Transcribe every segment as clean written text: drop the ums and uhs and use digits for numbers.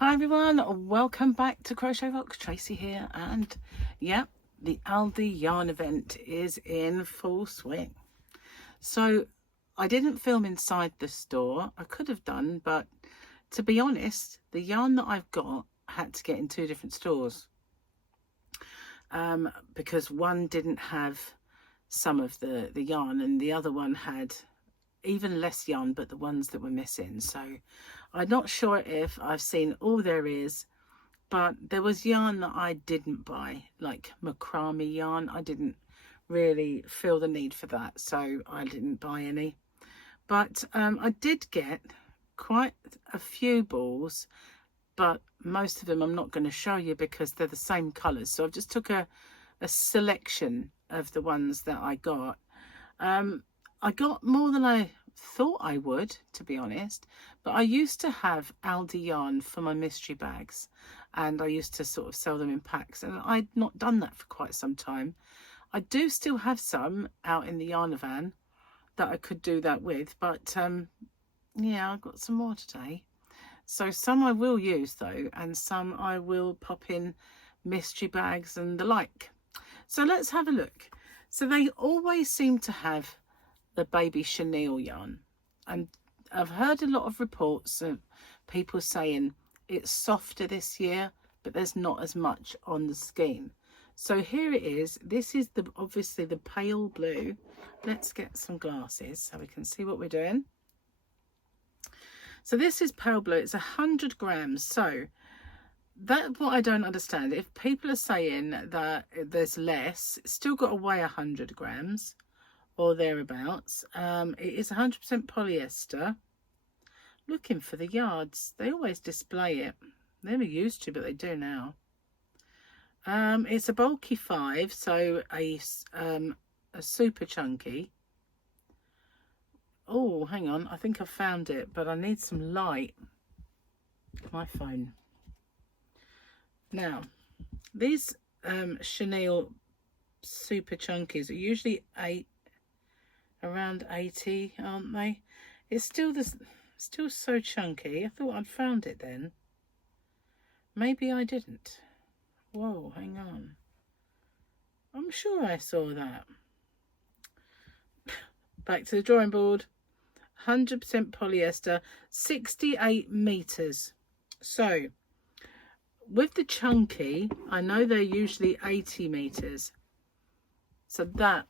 Hi everyone, welcome back to Crochet Rocks. Tracy here, and yeah, the Aldi Yarn Event is in full swing. So I didn't film inside the store. I could have done, but to be honest, the yarn that I've got had to get in two different stores because one didn't have some of the yarn and the other one had even less yarn, but the ones that were missing. So I'm not sure if I've seen all there is, but there was yarn that I didn't buy, like macrame yarn. I didn't really feel the need for that, so I didn't buy any. But I did get quite a few balls, but most of them I'm not going to show you because they're the same colours. So I've just took a selection of the ones that I got. I got more than I thought I would, to be honest, but I used to have Aldi yarn for my mystery bags, and I used to sort of sell them in packs, and I'd not done that for quite some time. I do still have some out in the yarn van that I could do that with, but yeah, I've got some more today. So some I will use though, and some I will pop in mystery bags and the like. So let's have a look. So they always seem to have the baby chenille yarn, and I've heard a lot of reports of people saying it's softer this year, but there's not as much on the skein. So here it is. This is obviously the pale blue. Let's get some glasses so we can see what we're doing. So this is pale blue. It's 100 grams. So that's what I don't understand. If people are saying that there's less, it's still got to weigh 100 grams or thereabouts. It is 100% polyester. Looking for the yards. They always display it. They never used to, but they do now. It's a bulky 5, so a super chunky. Oh, hang on. I think I found it, but I need some light. My phone. Now, these chenille super chunkies are usually around 80, aren't they? It's still so chunky. I thought I'd found it then. Maybe I didn't. Whoa, hang on. I'm sure I saw that. Back to the drawing board. 100% polyester, 68 meters. So with the chunky, I know they're usually 80 meters. So that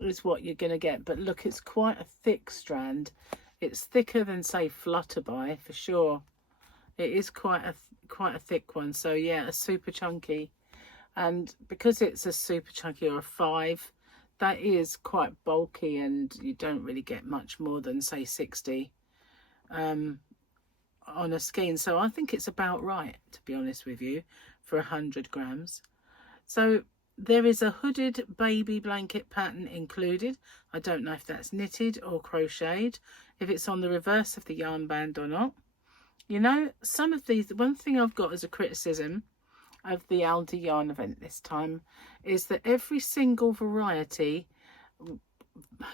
is what you're going to get. But look, it's quite a thick strand. It's thicker than, say, Flutterby for sure. It is quite a thick one. So yeah, a super chunky. And because it's a super chunky or a 5, that is quite bulky, and you don't really get much more than, say, 60 on a skein. So I think it's about right, to be honest with you, for 100 grams. So there is a hooded baby blanket pattern included. I don't know if that's knitted or crocheted, if it's on the reverse of the yarn band or not. You know, some of these, one thing I've got as a criticism of the Aldi Yarn Event this time is that every single variety,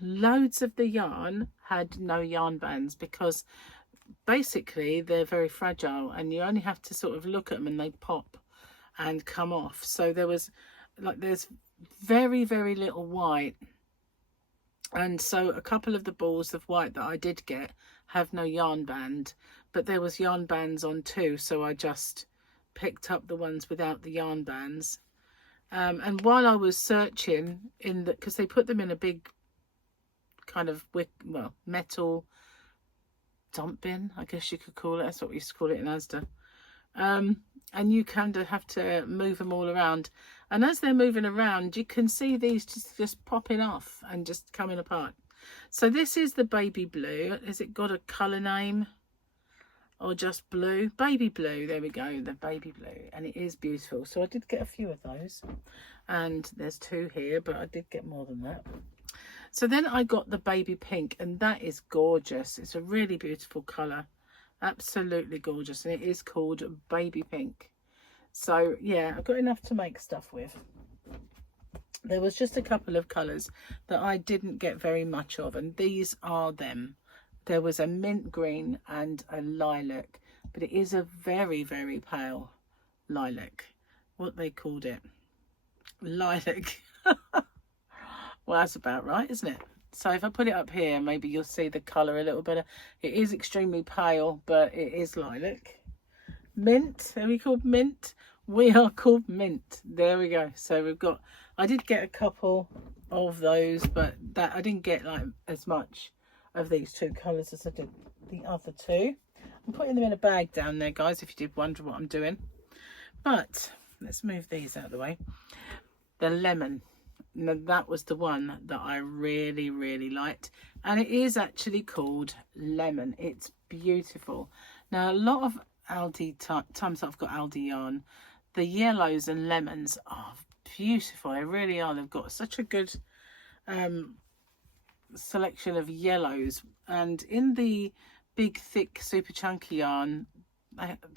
loads of the yarn had no yarn bands, because basically they're very fragile and you only have to sort of look at them and they pop and come off. So there's very, very little white, and so a couple of the balls of white that I did get have no yarn band, but there was yarn bands on too, so I just picked up the ones without the yarn bands. And while I was searching because they put them in a big kind of metal dump bin, I guess you could call it. That's what we used to call it in Asda. And you kind of have to move them all around. And as they're moving around, you can see these just popping off and just coming apart. So this is the baby blue. Has it got a colour name? Or just blue? Baby blue, there we go, the baby blue. And it is beautiful. So I did get a few of those. And there's 2 here, but I did get more than that. So then I got the baby pink, and that is gorgeous. It's a really beautiful colour. Absolutely gorgeous. And it is called baby pink. So yeah, I've got enough to make stuff with. There was just a couple of colours that I didn't get very much of, and these are them. There was a mint green and a lilac, but it is a very, very pale lilac. What they called it, lilac. Well, that's about right, isn't it? So if I put it up here, maybe you'll see the colour a little better. It is extremely pale, but it is lilac. Mint, are we called mint? We are called mint. There we go. So we've got, I did get a couple of those, but that I didn't get like as much of these two colours as I did the other two. I'm putting them in a bag down there, guys, if you did wonder what I'm doing. But let's move these out of the way. The lemon. Now, that was the one that I really, really liked. And it is actually called Lemon. It's beautiful. Now, a lot of Aldi times I've got Aldi yarn, the yellows and lemons are beautiful. They really are. They've got such a good selection of yellows. And in the big, thick, super chunky yarn,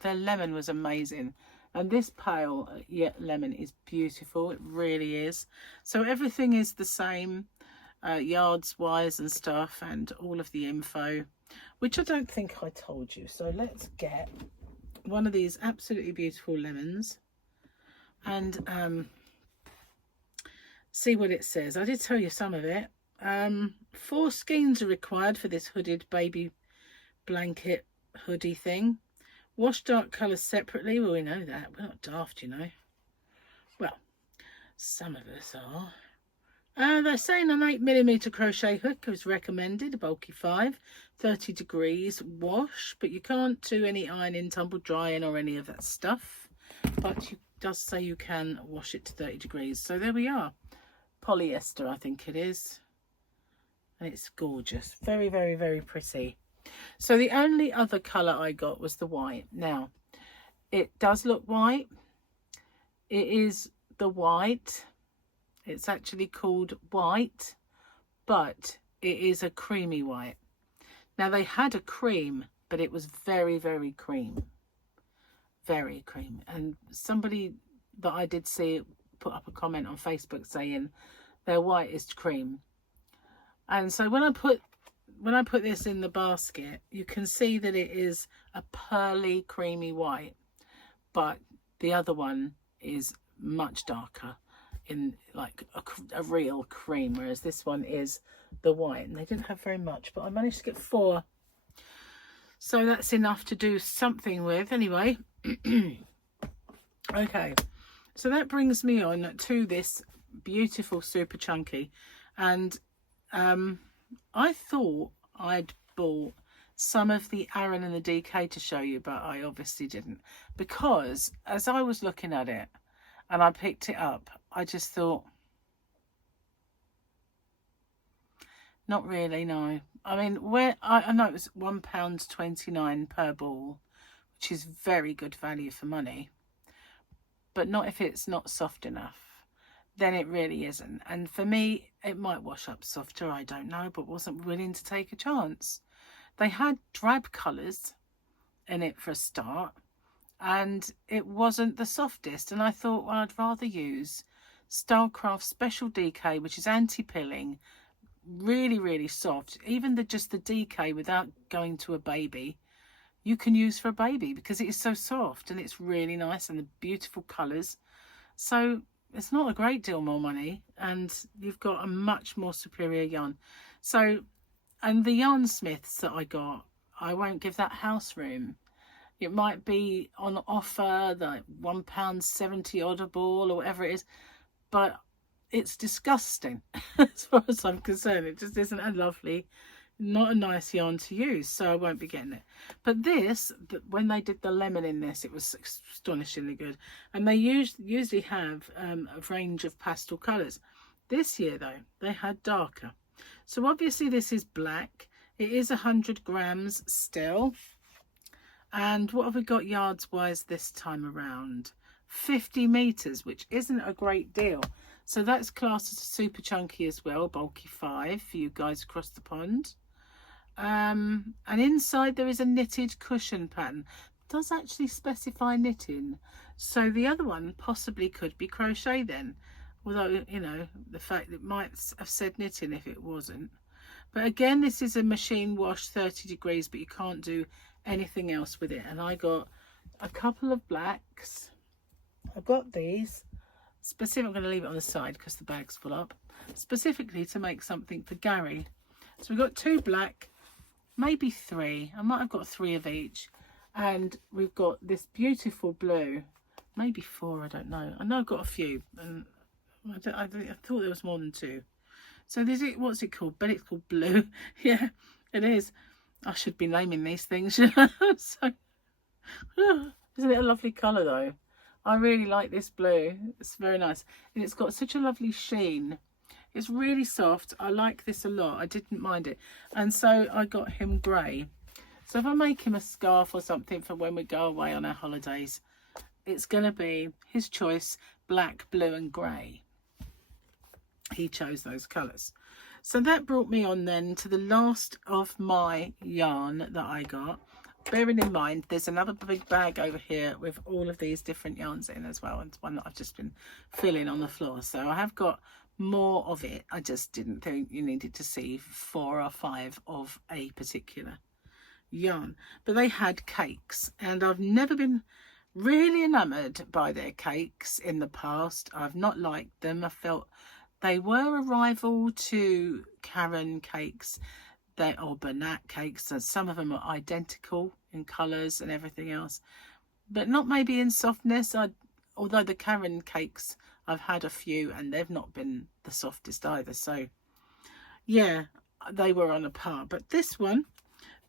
their lemon was amazing. And this pale lemon is beautiful. It really is. So everything is the same, yards wise and stuff, and all of the info, which I don't think I told you. So let's get one of these absolutely beautiful lemons and see what it says. I did tell you some of it. 4 skeins are required for this hooded baby blanket hoodie thing. Wash dark colours separately. Well, we know that. We're not daft, you know. Well, some of us are. They're saying an 8mm crochet hook is recommended, a bulky 5, 30 degrees wash, but you can't do any ironing, tumble drying or any of that stuff. But it does say you can wash it to 30 degrees. So there we are. Polyester, I think it is. And it's gorgeous. Very, very, very pretty. So the only other colour I got was the white. Now, it does look white. It is the white. It's actually called white, but it is a creamy white. Now, they had a cream, but it was very, very cream. Very cream. And somebody that I did see put up a comment on Facebook saying their white is cream. And so when I put this in the basket, you can see that it is a pearly, creamy white, but the other one is much darker in like a real cream, whereas this one is the white. And they didn't have very much, but I managed to get 4. So that's enough to do something with anyway. Okay, so that brings me on to this beautiful super chunky. And I thought I'd bought some of the Aran and the DK to show you, but I obviously didn't, because as I was looking at it and I picked it up, I just thought, not really, no. I mean, where I know it was £1.29 per ball, which is very good value for money, but not if it's not soft enough. Then it really isn't. And for me, it might wash up softer, I don't know, but wasn't willing to take a chance. They had drab colours in it for a start, and it wasn't the softest. And I thought, well, I'd rather use Stylecraft Special DK, which is anti-pilling, really, really soft. Even just the DK without going to a baby, you can use for a baby because it is so soft and it's really nice and the beautiful colours. So it's not a great deal more money, and you've got a much more superior yarn. So, and the yarn smiths that I got, I won't give that house room. It might be on offer, like £1.70 odd a ball or whatever it is, but it's disgusting as far as I'm concerned. It just isn't a lovely, not a nice yarn to use, so I won't be getting it. But this, when they did the lemon in this, it was astonishingly good. And they usually have a range of pastel colours. This year though, they had darker. So obviously this is black. It is 100 grams still. And what have we got yards wise this time around? 50 meters, which isn't a great deal. So that's classed as a super chunky as well, bulky 5 for you guys across the pond. And inside there is a knitted cushion pattern. It does actually specify knitting, so the other one possibly could be crochet then, although, you know, the fact it might have said knitting if it wasn't. But again, this is a machine wash 30 degrees, but you can't do anything else with it. And I got a couple of blacks. I got these specifically, I'm going to leave it on the side because the bag's full up, specifically to make something for Gary. So we've got 2 black, maybe 3, I might have got 3 of each, and we've got this beautiful blue, maybe 4, I don't know. I know I've got a few, and I thought there was more than 2. So this is, what's it called? But it's called blue. Yeah, it is. I should be naming these things. So, isn't it a lovely colour though? I really like this blue. It's very nice, and it's got such a lovely sheen. It's really soft. I like this a lot. I didn't mind it, and so I got him grey. So if I make him a scarf or something for when we go away on our holidays, it's going to be his choice: black, blue and grey. He chose those colours. So that brought me on then to the last of my yarn that I got. Bearing in mind, there's another big bag over here with all of these different yarns in as well. It's one that I've just been filling on the floor. So I have got more of it. I just didn't think you needed to see 4 or 5 of a particular yarn. But they had cakes, and I've never been really enamoured by their cakes in the past. I've not liked them. I felt they were a rival to Karen cakes. Or Bernat cakes, and some of them are identical in colours and everything else, but not maybe in softness. Although the Karen cakes, I've had a few and they've not been the softest either. So yeah, they were on a par. But this one,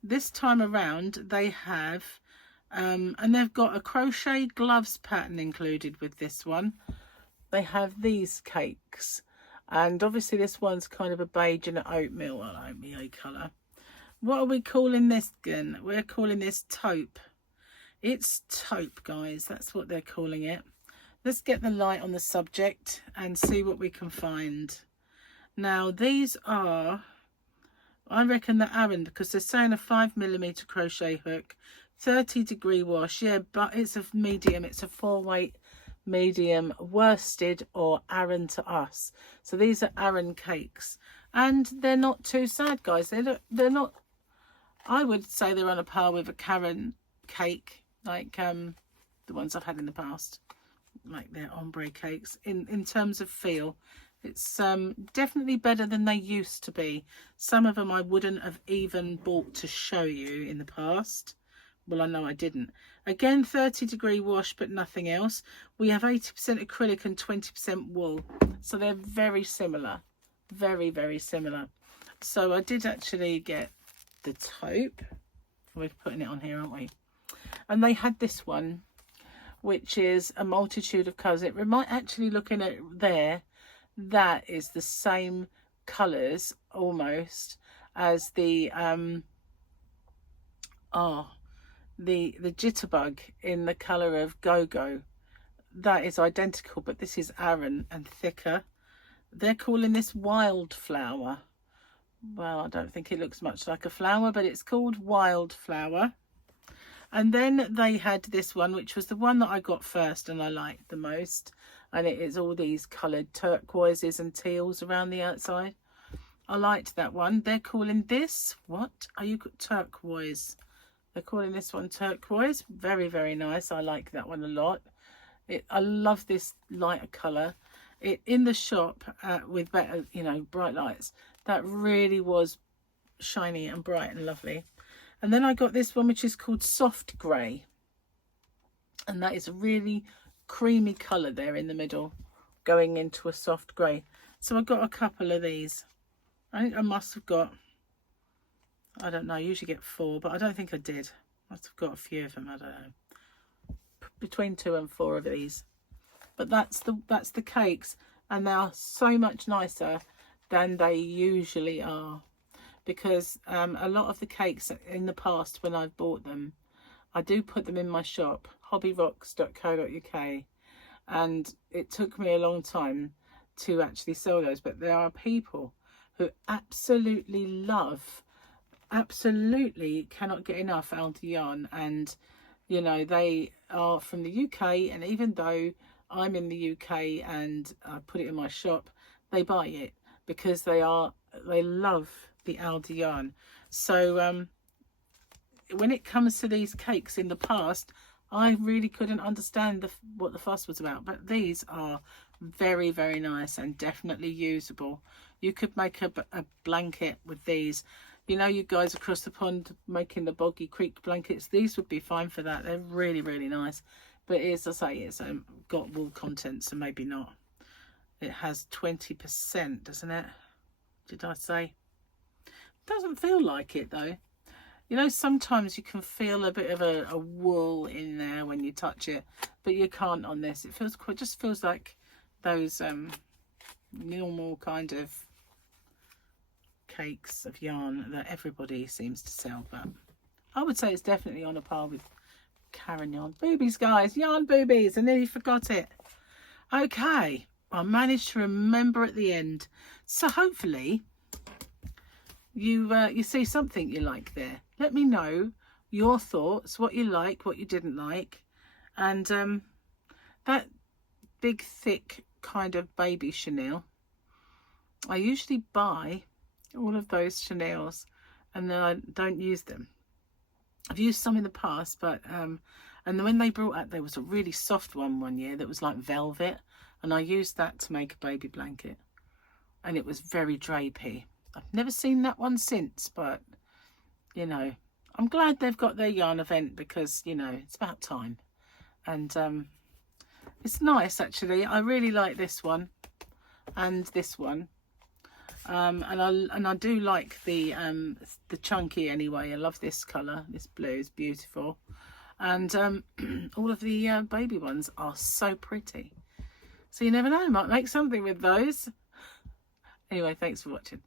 this time around, they have and they've got a crochet gloves pattern included with this one. They have these cakes. And obviously this one's kind of a beige and an oatmeal colour. What are we calling this again? We're calling this taupe. It's taupe, guys. That's what they're calling it. Let's get the light on the subject and see what we can find. Now these are, I reckon they're Aran, because they're saying a 5mm crochet hook, 30-degree wash. Yeah, but it's a medium. It's a 4-weight medium worsted or Aran to us. So these are Aran cakes, and they're not too sad, guys. They're not, I would say they're on a par with a Karen cake, like the ones I've had in the past, like their ombre cakes. In terms of feel, it's definitely better than they used to be. Some of them I wouldn't have even bought to show you in the past. Well, I know I didn't. Again, 30-degree wash, but nothing else. We have 80% acrylic and 20% wool. So they're very similar. Very, very similar. So I did actually get the taupe. We're putting it on here, aren't we? And they had this one, which is a multitude of colours. It might actually, looking at there, that is the same colours almost as the the jitterbug in the colour of Go-Go. That is identical, but this is Aran and thicker. They're calling this Wildflower. Well, I don't think it looks much like a flower, but it's called Wildflower. And then they had this one, which was the one that I got first and I liked the most. And it is all these coloured turquoises and teals around the outside. I liked that one. They're calling this, what are you, turquoise? They're calling this one turquoise. Very, very nice. I like that one a lot. I love this lighter colour. In the shop with better, bright lights, that really was shiny and bright and lovely. And then I got this one, which is called Soft Grey. And that is a really creamy colour there in the middle, going into a soft grey. So I got a couple of these. I think I must have got, I don't know, I usually get 4, but I don't think I did. I must have got a few of them, I don't know. Between 2 and 4 of these. But that's the cakes, and they are so much nicer than they usually are. Because a lot of the cakes in the past, when I've bought them, I do put them in my shop, hobbyrocks.co.uk, and it took me a long time to actually sell those. But there are people who absolutely love, absolutely cannot get enough Aldi Yarn, and they are from the UK, and even though I'm in the UK and I put it in my shop, they buy it because they love the Aldi Yarn. So when it comes to these cakes in the past, I really couldn't understand what the fuss was about, but these are very, very nice and definitely usable. You could make a blanket with these. You know, you guys across the pond making the Boggy Creek blankets, these would be fine for that. They're really, really nice. But as I say, it's got wool content, so maybe not. It has 20%, doesn't it? Did I say? Doesn't feel like it though. You know, sometimes you can feel a bit of a wool in there when you touch it, but you can't on this. It feels quite, just feels like those normal kind of cakes of yarn that everybody seems to sell. But I would say it's definitely on a par with Karen yarn. Boobies, guys, yarn boobies. I nearly forgot it. Okay, I managed to remember at the end. So hopefully you see something you like there. Let me know your thoughts, what you like, what you didn't like. And that big thick kind of baby chenille, I usually buy all of those chenilles and then I don't use them. I've used some in the past, but and then when they brought out, there was a really soft one year that was like velvet, and I used that to make a baby blanket, and it was very drapey. I've never seen that one since, but you know, I'm glad they've got their yarn event, because you know, it's about time. And it's nice actually. I really like this one and this one, and I do like the chunky anyway. I love this colour. This blue is beautiful, and all of the baby ones are so pretty. So you never know, might make something with those. Anyway, thanks for watching.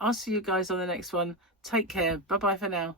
I'll see you guys on the next one. Take care. Bye bye for now.